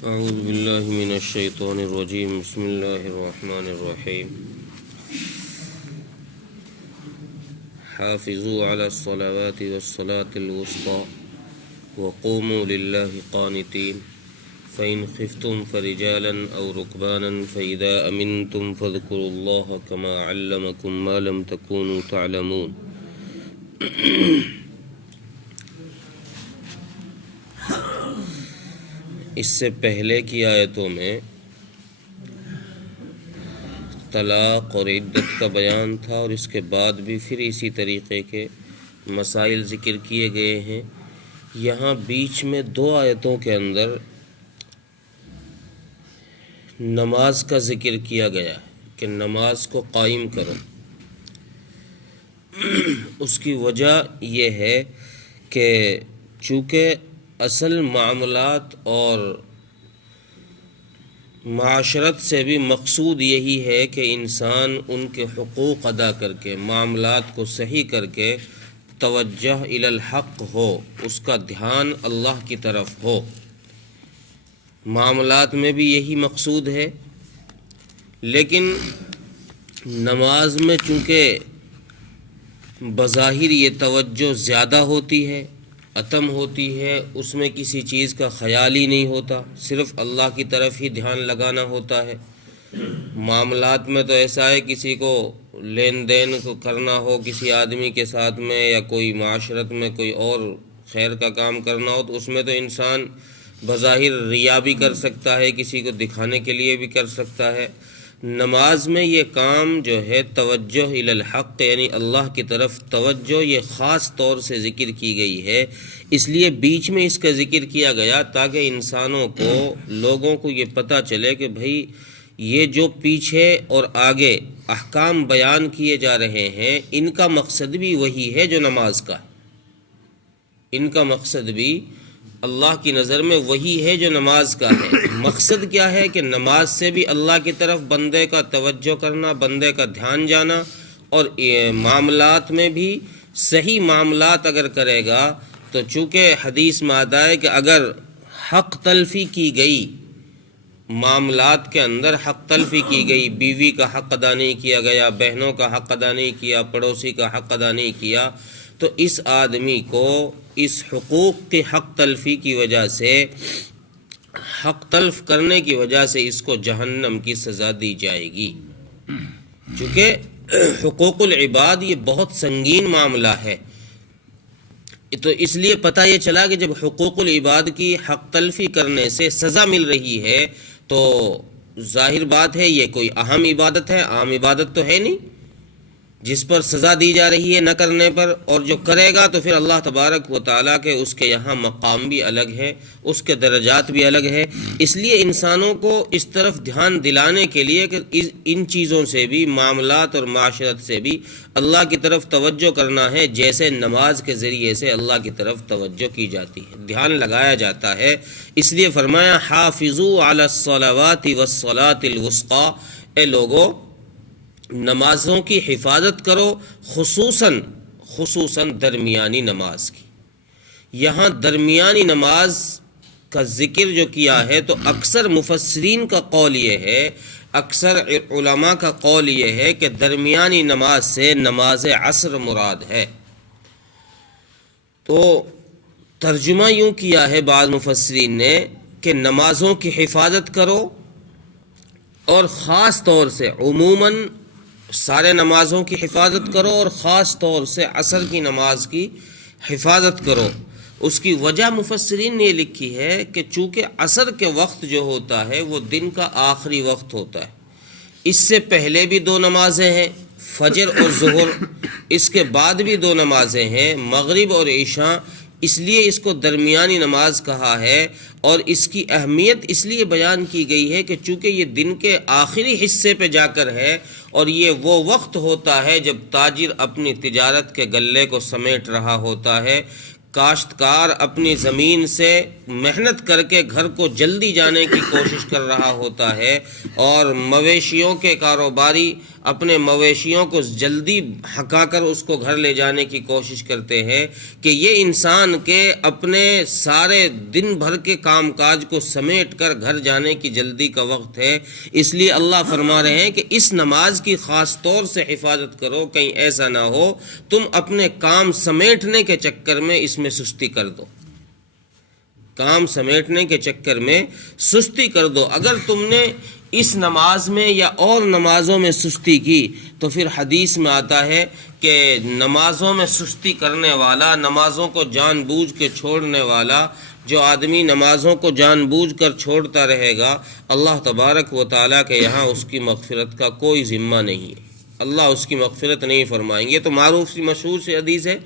اعوذ باللہ من الشیطان الرجیم بسم اللہ الرحمن الرحیم حافظوا علی الصلوات والصلاة الوسطى وقوموا للہ قانتین فإن خفتم فرجالا أو ركبانا فإذا أمنتم فاذكروا الله كما علمكم ما لم تكونوا تعلمون۔ اس سے پہلے کی آیتوں میں طلاق اور عدت کا بیان تھا، اور اس کے بعد بھی پھر اسی طریقے کے مسائل ذکر کیے گئے ہیں۔ یہاں بیچ میں دو آیتوں کے اندر نماز کا ذکر کیا گیا ہے کہ نماز کو قائم کرو۔ اس کی وجہ یہ ہے کہ چونکہ اصل معاملات اور معاشرت سے بھی مقصود یہی ہے کہ انسان ان کے حقوق ادا کر کے معاملات کو صحیح کر کے توجہ الی الحق ہو، اس کا دھیان اللہ کی طرف ہو۔ معاملات میں بھی یہی مقصود ہے، لیکن نماز میں چونکہ بظاہر یہ توجہ زیادہ ہوتی ہے، اتم ہوتی ہے، اس میں کسی چیز کا خیال ہی نہیں ہوتا، صرف اللہ کی طرف ہی دھیان لگانا ہوتا ہے۔ معاملات میں تو ایسا ہے، کسی کو لین دین کو کرنا ہو کسی آدمی کے ساتھ میں، یا کوئی معاشرت میں کوئی اور خیر کا کام کرنا ہو، تو اس میں تو انسان بظاہر ریا بھی کر سکتا ہے، کسی کو دکھانے کے لیے بھی کر سکتا ہے۔ نماز میں یہ کام جو ہے توجہ الی الحق، یعنی اللہ کی طرف توجہ، یہ خاص طور سے ذکر کی گئی ہے۔ اس لیے بیچ میں اس کا ذکر کیا گیا تاکہ انسانوں کو، لوگوں کو یہ پتہ چلے کہ بھئی یہ جو پیچھے اور آگے احکام بیان کیے جا رہے ہیں، ان کا مقصد بھی وہی ہے جو نماز کا ہے۔ ان کا مقصد بھی اللہ کی نظر میں وہی ہے جو نماز کا ہے۔ مقصد کیا ہے کہ نماز سے بھی اللہ کی طرف بندے کا توجہ کرنا، بندے کا دھیان جانا، اور معاملات میں بھی صحیح معاملات اگر کرے گا تو چونکہ حدیث میں آتا ہے کہ اگر حق تلفی کی گئی، معاملات کے اندر حق تلفی کی گئی، بیوی کا حق ادا نہیں کیا گیا، بہنوں کا حق ادا نہیں کیا، پڑوسی کا حق ادا نہیں کیا، تو اس آدمی کو اس حقوق کی حق تلفی کی وجہ سے، حق تلف کرنے کی وجہ سے اس کو جہنم کی سزا دی جائے گی۔ چونکہ حقوق العباد یہ بہت سنگین معاملہ ہے، تو اس لیے پتہ یہ چلا کہ جب حقوق العباد کی حق تلفی کرنے سے سزا مل رہی ہے تو ظاہر بات ہے یہ کوئی اہم عبادت ہے، عام عبادت تو ہے نہیں، جس پر سزا دی جا رہی ہے نہ کرنے پر، اور جو کرے گا تو پھر اللہ تبارک و تعالیٰ کے اس کے یہاں مقام بھی الگ ہے، اس کے درجات بھی الگ ہے۔ اس لیے انسانوں کو اس طرف دھیان دلانے کے لیے کہ ان چیزوں سے بھی، معاملات اور معاشرت سے بھی اللہ کی طرف توجہ کرنا ہے، جیسے نماز کے ذریعے سے اللہ کی طرف توجہ کی جاتی ہے، دھیان لگایا جاتا ہے۔ اس لیے فرمایا حافظوا علی الصلوات والصلاة الوسطی، اے لوگو نمازوں کی حفاظت کرو، خصوصاً درمیانی نماز کی۔ یہاں درمیانی نماز کا ذکر جو کیا ہے تو اکثر مفسرین کا قول یہ ہے، اکثر علماء کا قول یہ ہے کہ درمیانی نماز سے نماز عصر مراد ہے۔ تو ترجمہ یوں کیا ہے بعض مفسرین نے کہ نمازوں کی حفاظت کرو، اور خاص طور سے عموماً سارے نمازوں کی حفاظت کرو، اور خاص طور سے عصر کی نماز کی حفاظت کرو۔ اس کی وجہ مفسرین نے یہ لکھی ہے کہ چونکہ عصر کے وقت جو ہوتا ہے وہ دن کا آخری وقت ہوتا ہے، اس سے پہلے بھی دو نمازیں ہیں، فجر اور ظہر، اس کے بعد بھی دو نمازیں ہیں، مغرب اور عشاء، اس لیے اس کو درمیانی نماز کہا ہے۔ اور اس کی اہمیت اس لیے بیان کی گئی ہے کہ چونکہ یہ دن کے آخری حصے پہ جا کر ہے، اور یہ وہ وقت ہوتا ہے جب تاجر اپنی تجارت کے غلے کو سمیٹ رہا ہوتا ہے، کاشتکار اپنی زمین سے محنت کر کے گھر کو جلدی جانے کی کوشش کر رہا ہوتا ہے، اور مویشیوں کے کاروباری اپنے مویشیوں کو جلدی ہکا کر اس کو گھر لے جانے کی کوشش کرتے ہیں کہ یہ انسان کے اپنے سارے دن بھر کے کام کاج کو سمیٹ کر گھر جانے کی جلدی کا وقت ہے، اس لیے اللہ فرما رہے ہیں کہ اس نماز کی خاص طور سے حفاظت کرو، کہیں ایسا نہ ہو تم اپنے کام سمیٹنے کے چکر میں اس میں سستی کر دو، کام سمیٹنے کے چکر میں سستی کر دو۔ اگر تم نے اس نماز میں یا اور نمازوں میں سستی کی تو پھر حدیث میں آتا ہے کہ نمازوں میں سستی کرنے والا، نمازوں کو جان بوجھ کے چھوڑنے والا، جو آدمی نمازوں کو جان بوجھ کر چھوڑتا رہے گا، اللہ تبارک و تعالیٰ کے یہاں اس کی مغفرت کا کوئی ذمہ نہیں ہے، اللہ اس کی مغفرت نہیں فرمائیں گے۔ تو معروف سی مشہور سی حدیث ہے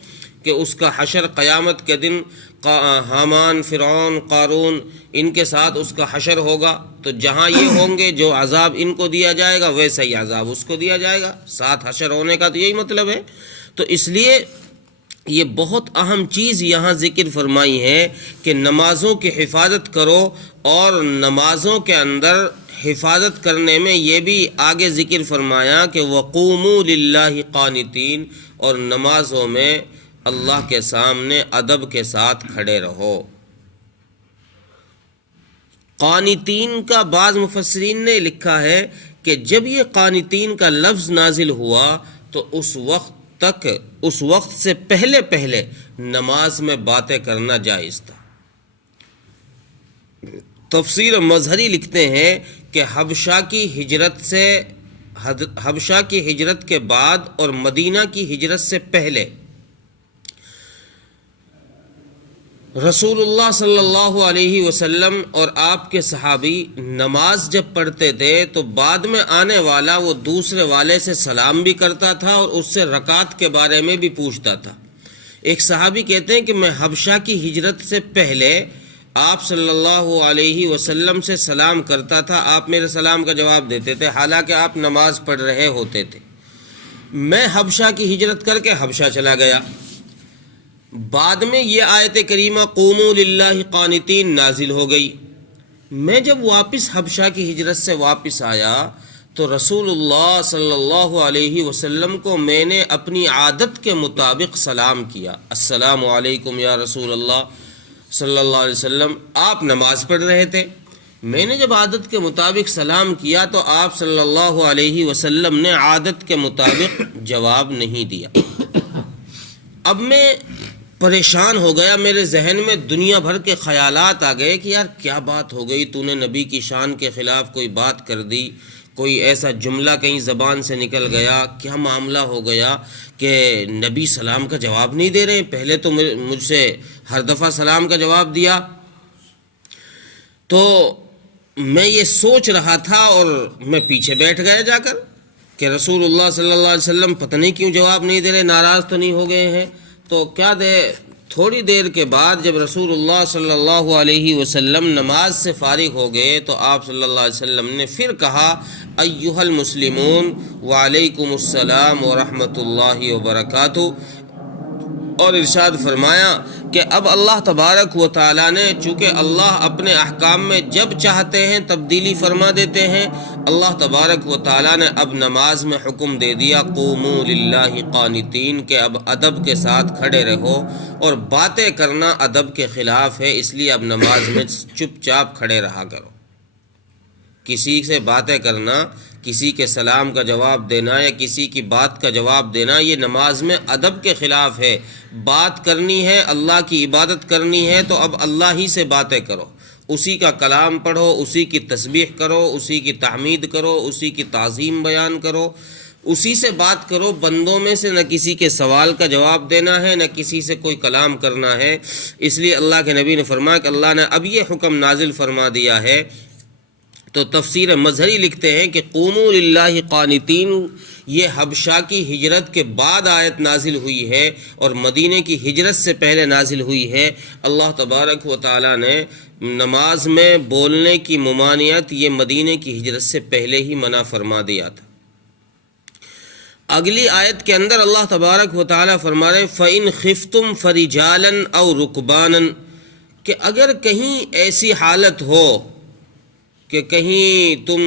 کہ اس کا حشر قیامت کے دن حامان، فرعون، قارون ان کے ساتھ اس کا حشر ہوگا، تو جہاں یہ ہوں گے جو عذاب ان کو دیا جائے گا ویسا ہی عذاب اس کو دیا جائے گا، ساتھ حشر ہونے کا تو یہی مطلب ہے۔ تو اس لیے یہ بہت اہم چیز یہاں ذکر فرمائی ہے کہ نمازوں کی حفاظت کرو، اور نمازوں کے اندر حفاظت کرنے میں یہ بھی آگے ذکر فرمایا کہ وَقُومُوا لِلَّهِ قَانِتِينَ، اور نمازوں میں اللہ کے سامنے ادب کے ساتھ کھڑے رہو۔ قانتین کا بعض مفسرین نے لکھا ہے کہ جب یہ قانتین کا لفظ نازل ہوا تو اس وقت سے پہلے نماز میں باتیں کرنا جائز تھا۔ تفسیر مظہری لکھتے ہیں کہ حبشہ کی ہجرت کے بعد اور مدینہ کی ہجرت سے پہلے رسول اللہ صلی اللہ علیہ وسلم اور آپ کے صحابی نماز جب پڑھتے تھے تو بعد میں آنے والا وہ دوسرے والے سے سلام بھی کرتا تھا اور اس سے رکعت کے بارے میں بھی پوچھتا تھا۔ ایک صحابی کہتے ہیں کہ میں حبشہ کی ہجرت سے پہلے آپ صلی اللہ علیہ وسلم سے سلام کرتا تھا، آپ میرے سلام کا جواب دیتے تھے حالانکہ آپ نماز پڑھ رہے ہوتے تھے۔ میں حبشہ کی ہجرت کر کے حبشہ چلا گیا، بعد میں یہ آیت کریمہ قوموا للہ قانتین نازل ہو گئی۔ میں جب واپس حبشہ کی ہجرت سے واپس آیا تو رسول اللہ صلی اللہ علیہ وسلم کو میں نے اپنی عادت کے مطابق سلام کیا، السلام علیکم یا رسول اللہ صلی اللہ علیہ وسلم۔ آپ نماز پڑھ رہے تھے، میں نے جب عادت کے مطابق سلام کیا تو آپ صلی اللہ علیہ وسلم نے عادت کے مطابق جواب نہیں دیا۔ اب میں پریشان ہو گیا، میرے ذہن میں دنیا بھر کے خیالات آ گئے کہ یار کیا بات ہو گئی، تو نے نبی کی شان کے خلاف کوئی بات کر دی، کوئی ایسا جملہ کہیں زبان سے نکل گیا، کیا معاملہ ہو گیا کہ نبی سلام کا جواب نہیں دے رہے، پہلے تو مجھ سے ہر دفعہ سلام کا جواب دیا۔ تو میں یہ سوچ رہا تھا اور میں پیچھے بیٹھ گیا جا کر کہ رسول اللہ صلی اللہ علیہ وسلم پتہ نہیں کیوں جواب نہیں دے رہے، ناراض تو نہیں ہو گئے ہیں۔ تو کیا تھوڑی دیر کے بعد جب رسول اللہ صلی اللہ علیہ وسلم نماز سے فارغ ہو گئے تو آپ صلی اللہ علیہ وسلم نے پھر کہا ایھا المسلمون وعلیکم السلام ورحمۃ اللہ وبرکاتہ، اور ارشاد فرمایا کہ اب اللہ تبارک و تعالیٰ نے، چونکہ اللہ اپنے احکام میں جب چاہتے ہیں تبدیلی فرما دیتے ہیں، اللہ تبارک و تعالیٰ نے اب نماز میں حکم دے دیا قوموا للہ قانتین، کہ اب ادب کے ساتھ کھڑے رہو، اور باتیں کرنا ادب کے خلاف ہے، اس لیے اب نماز میں چپ چاپ کھڑے رہا کرو۔ کسی سے باتیں کرنا، کسی کے سلام کا جواب دینا یا کسی کی بات کا جواب دینا، یہ نماز میں ادب کے خلاف ہے۔ بات کرنی ہے، اللہ کی عبادت کرنی ہے تو اب اللہ ہی سے باتیں کرو، اسی کا کلام پڑھو، اسی کی تسبیح کرو، اسی کی تحمید کرو، اسی کی تعظیم بیان کرو، اسی سے بات کرو۔ بندوں میں سے نہ کسی کے سوال کا جواب دینا ہے، نہ کسی سے کوئی کلام کرنا ہے۔ اس لیے اللہ کے نبی نے فرمایا کہ اللہ نے اب یہ حکم نازل فرما دیا ہے۔ تو تفسیر مظہری لکھتے ہیں کہ قوموا للہ قانتین یہ حبشہ کی ہجرت کے بعد آیت نازل ہوئی ہے اور مدینے کی ہجرت سے پہلے نازل ہوئی ہے۔ اللہ تبارک و تعالیٰ نے نماز میں بولنے کی ممانعت یہ مدینے کی ہجرت سے پہلے ہی منع فرما دیا تھا۔ اگلی آیت کے اندر اللہ تبارک و تعالیٰ فرما رہے ہیں فَإِنْ خِفْتُمْ فَرِجَالًا أَوْ رُكْبَانًا، کہ اگر کہیں ایسی حالت ہو کہ کہیں تم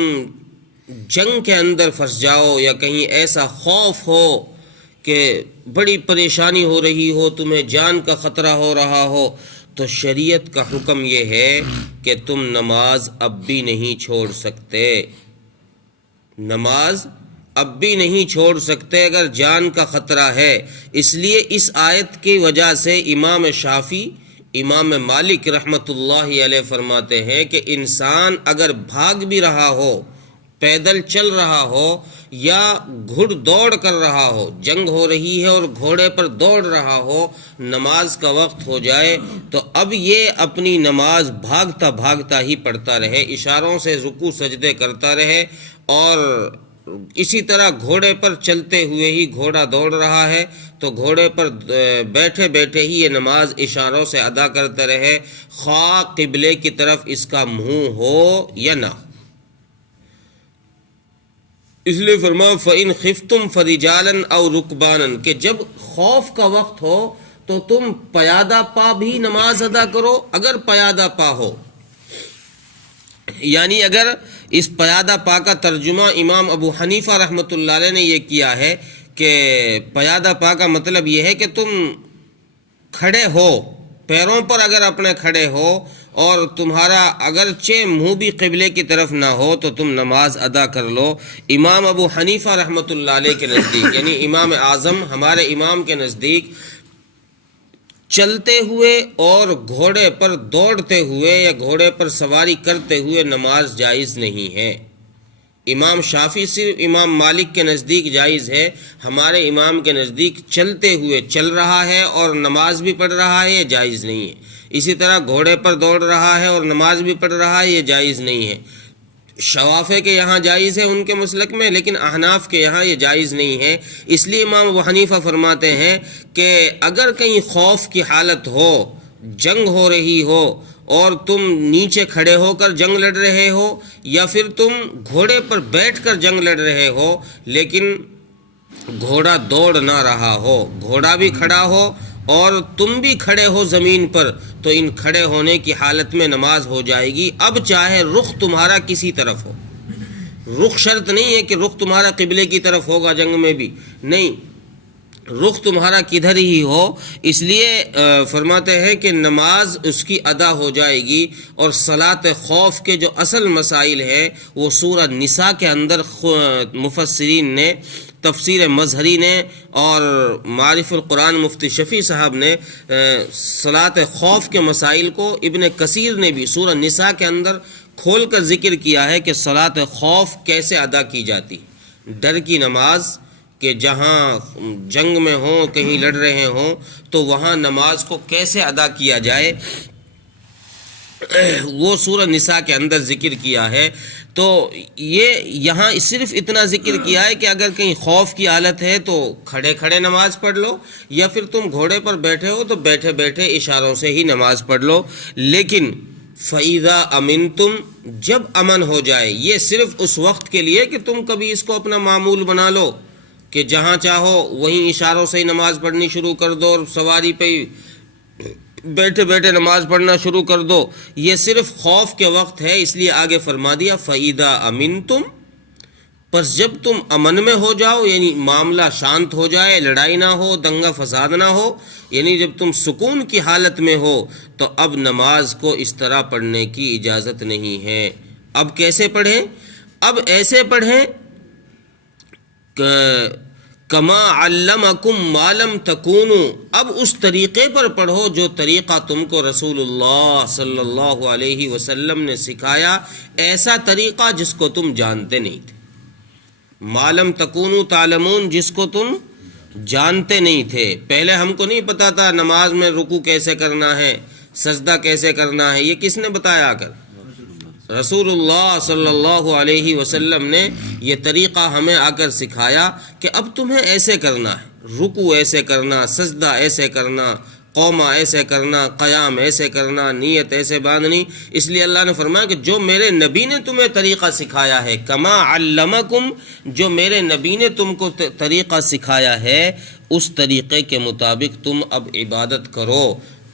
جنگ کے اندر پھنس جاؤ یا کہیں ایسا خوف ہو کہ بڑی پریشانی ہو رہی ہو، تمہیں جان کا خطرہ ہو رہا ہو، تو شریعت کا حکم یہ ہے کہ تم نماز اب بھی نہیں چھوڑ سکتے، نماز اب بھی نہیں چھوڑ سکتے اگر جان کا خطرہ ہے۔ اس لیے اس آیت کی وجہ سے امام شافعی، امام مالک رحمۃ اللہ علیہ فرماتے ہیں کہ انسان اگر بھاگ بھی رہا ہو، پیدل چل رہا ہو یا گھڑ دوڑ کر رہا ہو، جنگ ہو رہی ہے اور گھوڑے پر دوڑ رہا ہو، نماز کا وقت ہو جائے تو اب یہ اپنی نماز بھاگتا بھاگتا ہی پڑھتا رہے، اشاروں سے رکوع سجدے کرتا رہے، اور اسی طرح گھوڑے پر چلتے ہوئے ہی گھوڑا دوڑ رہا ہے تو گھوڑے پر بیٹھے بیٹھے ہی یہ نماز اشاروں سے ادا کرتا رہے، خواہ قبلے کی طرف اس کا منہ ہو یا نہ ہو۔ اس لیے فرمایا فَإِنْ خِفْتُمْ فَرِجَالًا أَوْ رُكْبَانًا، کہ جب خوف کا وقت ہو تو تم پیادہ پا بھی نماز ادا کرو اگر پیادہ پا ہو، یعنی اگر اس پیادہ پا کا ترجمہ امام ابو حنیفہ رحمۃ اللہ علیہ نے یہ کیا ہے کہ پیادہ پا کا مطلب یہ ہے کہ تم کھڑے ہو، پیروں پر اگر اپنے کھڑے ہو اور تمہارا اگرچہ منہ بھی قبلے کی طرف نہ ہو تو تم نماز ادا کر لو۔ امام ابو حنیفہ رحمۃ اللہ علیہ کے نزدیک، یعنی امام اعظم ہمارے امام کے نزدیک، چلتے ہوئے اور گھوڑے پر دوڑتے ہوئے یا گھوڑے پر سواری کرتے ہوئے نماز جائز نہیں ہے۔ امام شافعی صرف امام مالک کے نزدیک جائز ہے، ہمارے امام کے نزدیک چلتے ہوئے چل رہا ہے اور نماز بھی پڑھ رہا ہے، یہ جائز نہیں ہے۔ اسی طرح گھوڑے پر دوڑ رہا ہے اور نماز بھی پڑھ رہا ہے، یہ جائز نہیں ہے۔ شوافے کے یہاں جائز ہے ان کے مسلک میں، لیکن احناف کے یہاں یہ جائز نہیں ہے۔ اس لیے امام ابو حنیفہ فرماتے ہیں کہ اگر کہیں خوف کی حالت ہو، جنگ ہو رہی ہو اور تم نیچے کھڑے ہو کر جنگ لڑ رہے ہو یا پھر تم گھوڑے پر بیٹھ کر جنگ لڑ رہے ہو لیکن گھوڑا دوڑ نہ رہا ہو، گھوڑا بھی کھڑا ہو اور تم بھی کھڑے ہو زمین پر، تو ان کھڑے ہونے کی حالت میں نماز ہو جائے گی، اب چاہے رخ تمہارا کسی طرف ہو۔ رخ شرط نہیں ہے کہ رخ تمہارا قبلے کی طرف ہوگا جنگ میں بھی، نہیں، رخ تمہارا کدھر ہی ہو۔ اس لیے فرماتے ہیں کہ نماز اس کی ادا ہو جائے گی۔ اور صلاۃ خوف کے جو اصل مسائل ہیں وہ سورہ نساء کے اندر مفسرین نے، تفسیر مظہری نے اور معارف القرآن مفتی شفیع صاحب نے صلاۃ خوف کے مسائل کو، ابن کثیر نے بھی سورہ نساء کے اندر کھول کر ذکر کیا ہے کہ صلاۃ خوف کیسے ادا کی جاتی، ڈر کی نماز، کہ جہاں جنگ میں ہوں، کہیں لڑ رہے ہوں تو وہاں نماز کو کیسے ادا کیا جائے، وہ سورہ نساء کے اندر ذکر کیا ہے۔ تو یہ یہاں صرف اتنا ذکر کیا ہے کہ اگر کہیں خوف کی حالت ہے تو کھڑے کھڑے نماز پڑھ لو، یا پھر تم گھوڑے پر بیٹھے ہو تو بیٹھے بیٹھے اشاروں سے ہی نماز پڑھ لو۔ لیکن فَإِذَا أَمِنْتُمْ، جب امن ہو جائے، یہ صرف اس وقت کے لیے کہ تم کبھی اس کو اپنا معمول بنا لو کہ جہاں چاہو وہیں اشاروں سے ہی نماز پڑھنی شروع کر دو اور سواری پہ بیٹھے بیٹھے نماز پڑھنا شروع کر دو، یہ صرف خوف کے وقت ہے۔ اس لیے آگے فرما دیا فَإِذَا أَمِنْتُمْ، پس جب تم امن میں ہو جاؤ، یعنی معاملہ شانت ہو جائے، لڑائی نہ ہو، دنگا فساد نہ ہو، یعنی جب تم سکون کی حالت میں ہو، تو اب نماز کو اس طرح پڑھنے کی اجازت نہیں ہے۔ اب کیسے پڑھیں؟ اب ایسے پڑھیں کما علمکم ما لم تکونوا، اب اس طریقے پر پڑھو جو طریقہ تم کو رسول اللہ صلی اللہ علیہ وسلم نے سکھایا، ایسا طریقہ جس کو تم جانتے نہیں تھے۔ ما لم تکونوا تعلمون، جس کو تم جانتے نہیں تھے، پہلے ہم کو نہیں پتا تھا نماز میں رکوع کیسے کرنا ہے، سجدہ کیسے کرنا ہے، یہ کس نے بتایا آ کر؟ رسول اللہ صلی اللہ علیہ وسلم نے یہ طریقہ ہمیں آ کر سکھایا کہ اب تمہیں ایسے کرنا ہے، رکوع ایسے کرنا، سجدہ ایسے کرنا، قومہ ایسے کرنا، قیام ایسے کرنا، نیت ایسے باندھنی۔ اس لیے اللہ نے فرمایا کہ جو میرے نبی نے تمہیں طریقہ سکھایا ہے، کما علمکم، جو میرے نبی نے تم کو طریقہ سکھایا ہے، اس طریقے کے مطابق تم اب عبادت کرو۔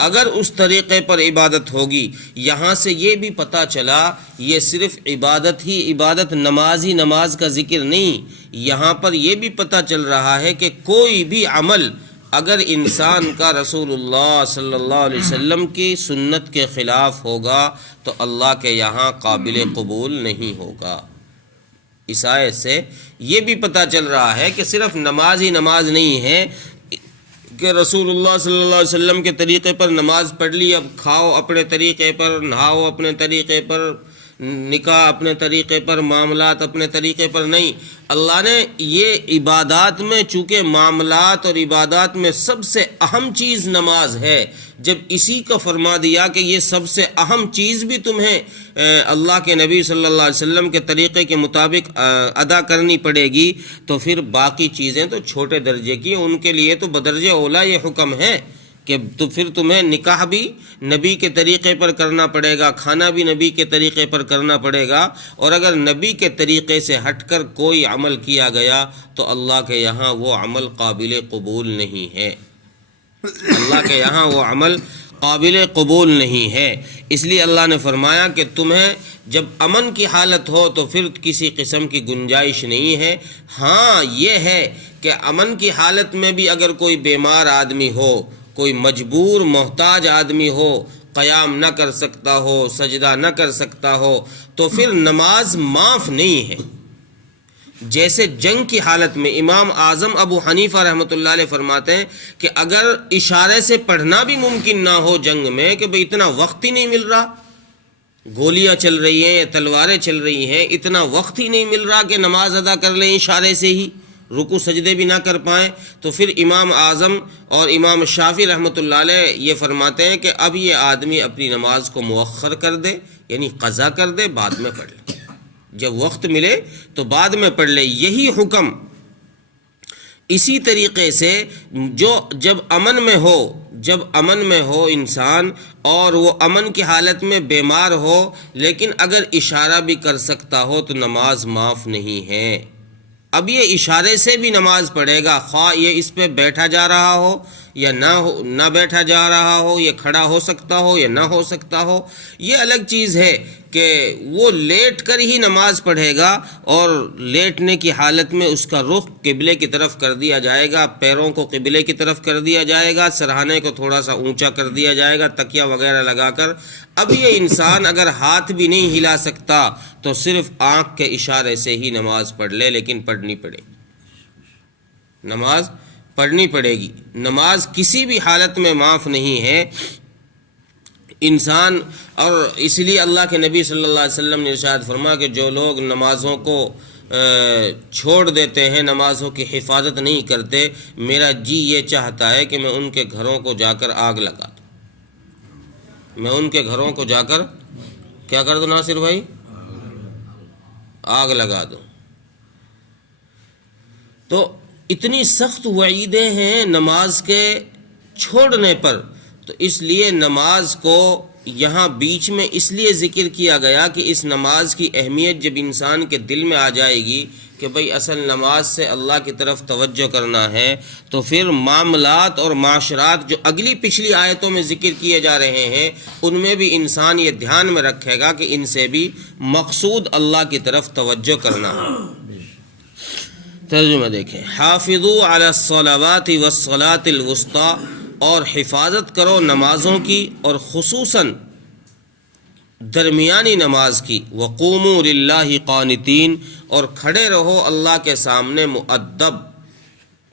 اگر اس طریقے پر عبادت ہوگی. یہاں سے یہ بھی پتہ چلا یہ صرف عبادت ہی عبادت، نماز ہی نماز کا ذکر نہیں، یہاں پر یہ بھی پتہ چل رہا ہے کہ کوئی بھی عمل اگر انسان کا رسول اللہ صلی اللہ علیہ وسلم کی سنت کے خلاف ہوگا تو اللہ کے یہاں قابل قبول نہیں ہوگا. اس آیت سے یہ بھی پتہ چل رہا ہے کہ صرف نماز ہی نماز نہیں ہے کہ رسول اللہ صلی اللہ علیہ وسلم کے طریقے پر نماز پڑھ لی، اب کھاؤ اپنے طریقے پر، نہاؤ اپنے طریقے پر، نکاح اپنے طریقے پر، معاملات اپنے طریقے پر. نہیں، اللہ نے یہ عبادات میں چونکہ معاملات اور عبادات میں سب سے اہم چیز نماز ہے، جب اسی کا فرما دیا کہ یہ سب سے اہم چیز بھی تمہیں اللہ کے نبی صلی اللہ علیہ وسلم کے طریقے کے مطابق ادا کرنی پڑے گی، تو پھر باقی چیزیں تو چھوٹے درجے کی، ان کے لیے تو بدرجہ اولا یہ حکم ہے کہ تو پھر تمہیں نکاح بھی نبی کے طریقے پر کرنا پڑے گا، کھانا بھی نبی کے طریقے پر کرنا پڑے گا. اور اگر نبی کے طریقے سے ہٹ کر کوئی عمل کیا گیا تو اللہ کے یہاں وہ عمل قابل قبول نہیں ہے. اللہ کے یہاں وہ عمل قابل قبول نہیں ہے. اس لیے اللہ نے فرمایا کہ تمہیں جب امن کی حالت ہو تو پھر کسی قسم کی گنجائش نہیں ہے. ہاں یہ ہے کہ امن کی حالت میں بھی اگر کوئی بیمار آدمی ہو، کوئی مجبور محتاج آدمی ہو، قیام نہ کر سکتا ہو، سجدہ نہ کر سکتا ہو، تو پھر نماز معاف نہیں ہے. جیسے جنگ کی حالت میں امام اعظم ابو حنیفہ رحمۃ اللہ علیہ فرماتے ہیں کہ اگر اشارے سے پڑھنا بھی ممکن نہ ہو جنگ میں کہ بھئی اتنا وقت ہی نہیں مل رہا، گولیاں چل رہی ہیں، تلواریں چل رہی ہیں، اتنا وقت ہی نہیں مل رہا کہ نماز ادا کر لیں اشارے سے ہی، رکوع سجدے بھی نہ کر پائیں، تو پھر امام اعظم اور امام شافعی رحمۃ اللہ علیہ یہ فرماتے ہیں کہ اب یہ آدمی اپنی نماز کو مؤخر کر دے، یعنی قضا کر دے، بعد میں پڑھ لے، جب وقت ملے تو بعد میں پڑھ لے. یہی حکم اسی طریقے سے جو جب امن میں ہو انسان اور وہ امن کی حالت میں بیمار ہو لیکن اگر اشارہ بھی کر سکتا ہو تو نماز معاف نہیں ہے. اب یہ اشارے سے بھی نماز پڑھے گا، خواہ یہ اس پہ بیٹھا جا رہا ہو یا نہ بیٹھا جا رہا ہو، یہ کھڑا ہو سکتا ہو یا نہ ہو سکتا ہو. یہ الگ چیز ہے کہ وہ لیٹ کر ہی نماز پڑھے گا اور لیٹنے کی حالت میں اس کا رخ قبلے کی طرف کر دیا جائے گا، پیروں کو قبلے کی طرف کر دیا جائے گا، سرہانے کو تھوڑا سا اونچا کر دیا جائے گا تکیہ وغیرہ لگا کر. اب یہ انسان اگر ہاتھ بھی نہیں ہلا سکتا تو صرف آنکھ کے اشارے سے ہی نماز پڑھ لے، لیکن پڑھنی پڑے گی، نماز پڑھنی پڑے گی. نماز کسی بھی حالت میں معاف نہیں ہے انسان. اور اس لیے اللہ کے نبی صلی اللہ علیہ وسلم نے ارشاد فرمایا کہ جو لوگ نمازوں کو چھوڑ دیتے ہیں، نمازوں کی حفاظت نہیں کرتے، میرا جی یہ چاہتا ہے کہ میں ان کے گھروں کو جا کر آگ لگا دوں. میں ان کے گھروں کو جا کر کیا کر دوں ناصر بھائی؟ آگ لگا دوں. تو اتنی سخت وعیدیں ہیں نماز کے چھوڑنے پر، تو اس لیے نماز کو یہاں بیچ میں اس لیے ذکر کیا گیا کہ اس نماز کی اہمیت جب انسان کے دل میں آ جائے گی کہ بھئی اصل نماز سے اللہ کی طرف توجہ کرنا ہے، تو پھر معاملات اور معاشرات جو اگلی پچھلی آیتوں میں ذکر کیے جا رہے ہیں ان میں بھی انسان یہ دھیان میں رکھے گا کہ ان سے بھی مقصود اللہ کی طرف توجہ کرنا ہے. ترجمہ دیکھیں، حافظوا علی الصلوات والصلاۃ الوسطی، اور حفاظت کرو نمازوں کی اور خصوصاً درمیانی نماز کی. وقوموا للہ قانتین، اور کھڑے رہو اللہ کے سامنے مؤدب.